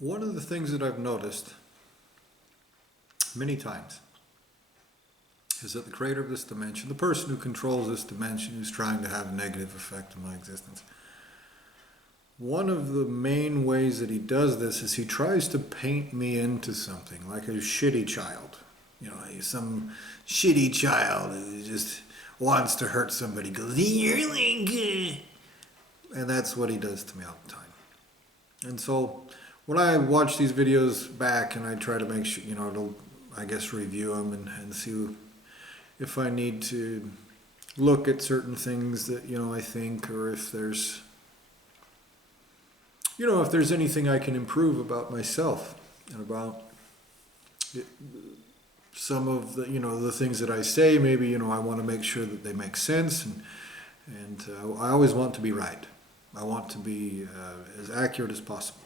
One of the things that I've noticed many times is that the creator of this dimension, the person who controls this dimension, who's trying to have a negative effect on my existence, one of the main ways that he does this is he tries to paint me into something, like a shitty child. You know, some shitty child who just wants to hurt somebody, goes, "You're like," and that's what he does to me all the time. And so when I watch these videos back and I try to make sure, I guess review them and see if I need to look at certain things that, I think, or if there's, if there's anything I can improve about myself and about it, some of the, the things that I say, maybe, I want to make sure that they make sense, and I always want to be right. I want to be as accurate as possible.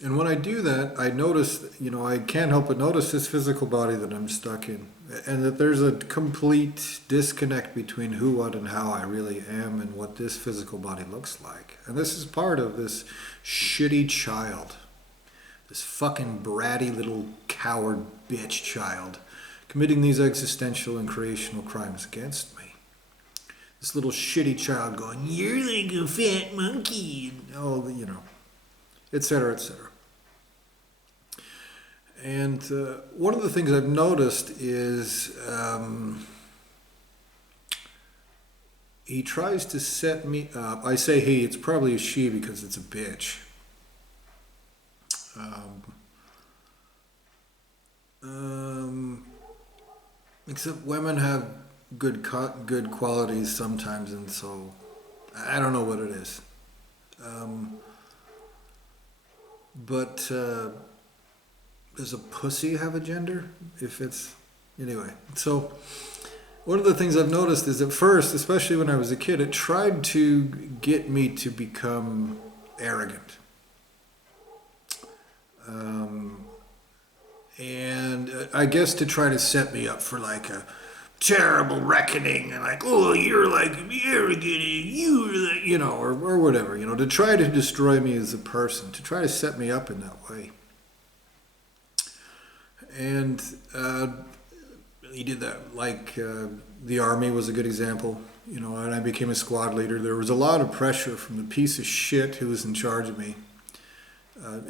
And when I do that, I notice, I can't help but notice this physical body that I'm stuck in, and that there's a complete disconnect between who, what, and how I really am and what this physical body looks like. And this is part of this shitty child, this fucking bratty little coward bitch child, committing these existential and creational crimes against me. This little shitty child going, "You're like a fat monkey," and etc., etc. And one of the things I've noticed is he tries to set me up. I say he, it's probably a she because it's a bitch. Except women have good qualities sometimes, and so I don't know what it is. But does a pussy have a gender? Anyway. So one of the things I've noticed is at first, especially when I was a kid, it tried to get me to become arrogant. And I guess to try to set me up for like a terrible reckoning, and like, "Oh, you're like arrogant, you're like," or whatever, to try to destroy me as a person, to try to set me up in that way. And he did that, like the army was a good example, and I became a squad leader. There was a lot of pressure from the piece of shit who was in charge of me,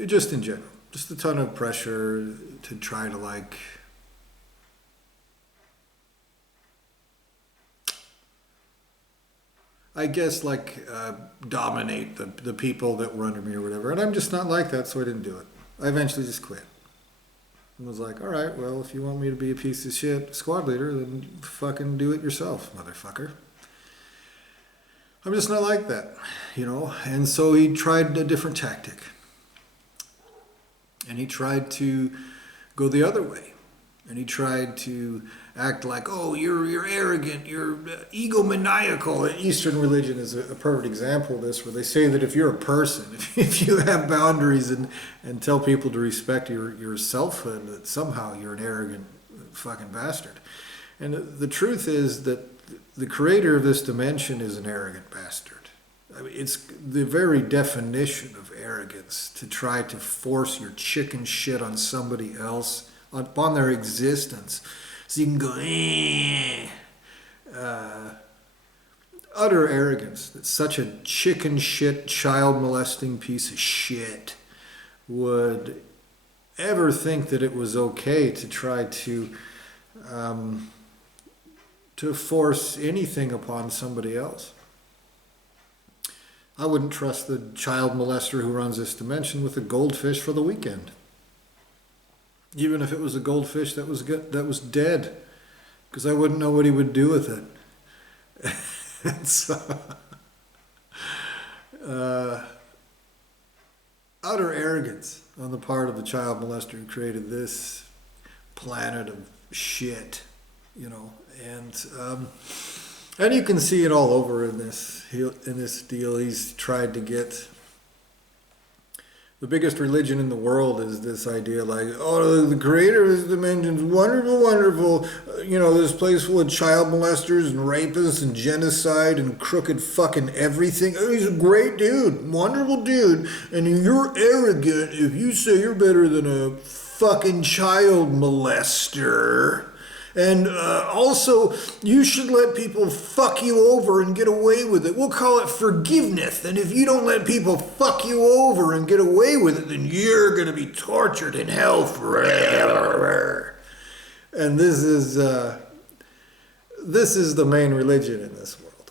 just in general. Just a ton of pressure to try to, like, I guess, like, dominate the people that were under me or whatever. And I'm just not like that, so I didn't do it. I eventually just quit. And was like, all right, well, if you want me to be a piece of shit squad leader, then fucking do it yourself, motherfucker. I'm just not like that, And so he tried a different tactic. And he tried to go the other way. And he tried to act like, "Oh, you're arrogant, you're egomaniacal." Eastern religion is a perfect example of this, where they say that if you're a person, if you have boundaries and tell people to respect your selfhood, that somehow you're an arrogant fucking bastard. And the truth is that the creator of this dimension is an arrogant bastard. I mean, it's the very definition of arrogance to try to force your chicken shit on somebody else, upon their existence, so you can go, utter arrogance that such a chicken shit, child molesting piece of shit would ever think that it was okay to try to force anything upon somebody else. I wouldn't trust the child molester who runs this dimension with a goldfish for the weekend. Even if it was a goldfish that was dead, because I wouldn't know what he would do with it. And so, utter arrogance on the part of the child molester who created this planet of shit, and you can see it all over in this deal. He's tried to get The biggest religion in the world is this idea like, oh, the creator of this dimension is wonderful, wonderful. This place full of child molesters and rapists and genocide and crooked fucking everything. Oh, he's a great dude, wonderful dude. And you're arrogant if you say you're better than a fucking child molester. And also, you should let people fuck you over and get away with it. We'll call it forgiveness. And if you don't let people fuck you over and get away with it, then you're going to be tortured in hell forever. And this is the main religion in this world.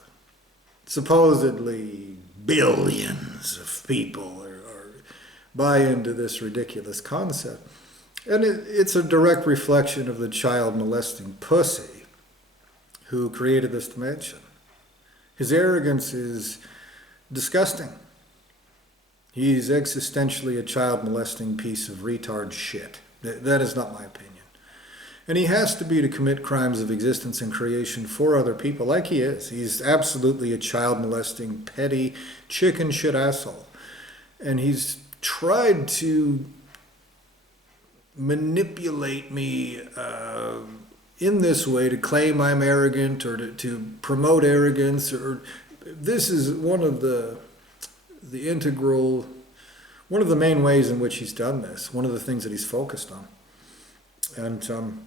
Supposedly, billions of people buy into this ridiculous concept. And it's a direct reflection of the child molesting pussy who created this dimension. His arrogance is disgusting. He's existentially a child molesting piece of retard shit. That is not my opinion. And he has to be to commit crimes of existence and creation for other people, like he is. He's absolutely a child molesting, petty, chicken shit asshole. And he's tried to manipulate me in this way to claim I'm arrogant or to promote arrogance. Or this is one of the main ways in which he's done this. One of the things that he's focused on. And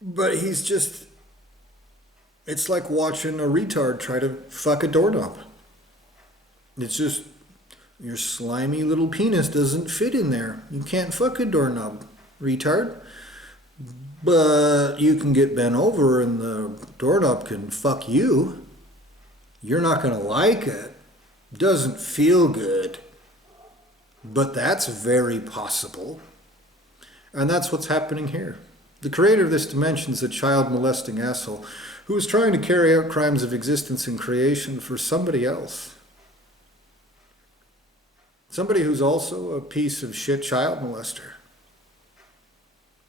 but he's just, it's like watching a retard try to fuck a doorknob. It's just, your slimy little penis doesn't fit in there. You can't fuck a doorknob, retard. But you can get bent over and the doorknob can fuck you. You're not going to like it. Doesn't feel good. But that's very possible. And that's what's happening here. The creator of this dimension is a child molesting asshole who is trying to carry out crimes of existence and creation for somebody else. Somebody who's also a piece of shit child molester.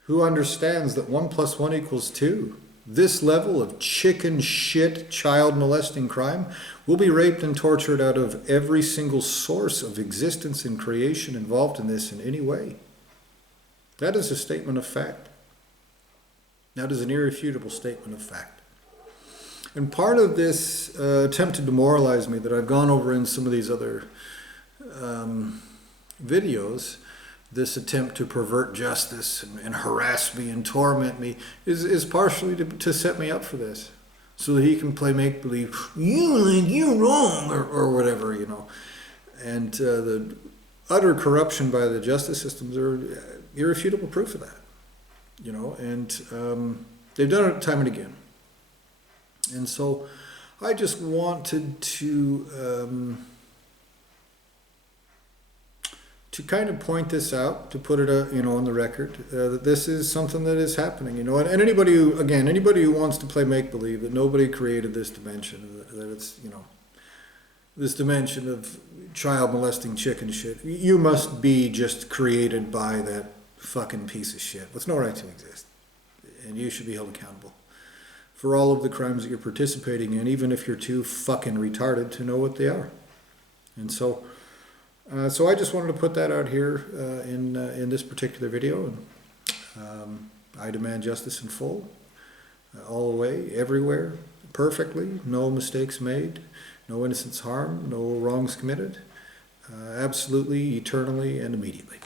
Who understands that 1 + 1 = 2. This level of chicken shit child molesting crime will be raped and tortured out of every single source of existence and creation involved in this in any way. That is a statement of fact. That is an irrefutable statement of fact. And part of this attempt to demoralize me that I've gone over in some of these other videos, this attempt to pervert justice and harass me and torment me is partially to set me up for this, so that he can play make-believe, you're wrong, or whatever, And the utter corruption by the justice systems are irrefutable proof of that, and they've done it time and again. And so I just wanted to kind of point this out, to put it, on the record, that this is something that is happening, and anybody who wants to play make-believe that nobody created this dimension, that it's, this dimension of child molesting chicken shit, you must be just created by that fucking piece of shit with no right to exist. And you should be held accountable for all of the crimes that you're participating in, even if you're too fucking retarded to know what they are. And so I just wanted to put that out here in this particular video. And I demand justice in full, all the way, everywhere, perfectly, no mistakes made, no innocents harmed, no wrongs committed, absolutely, eternally, and immediately.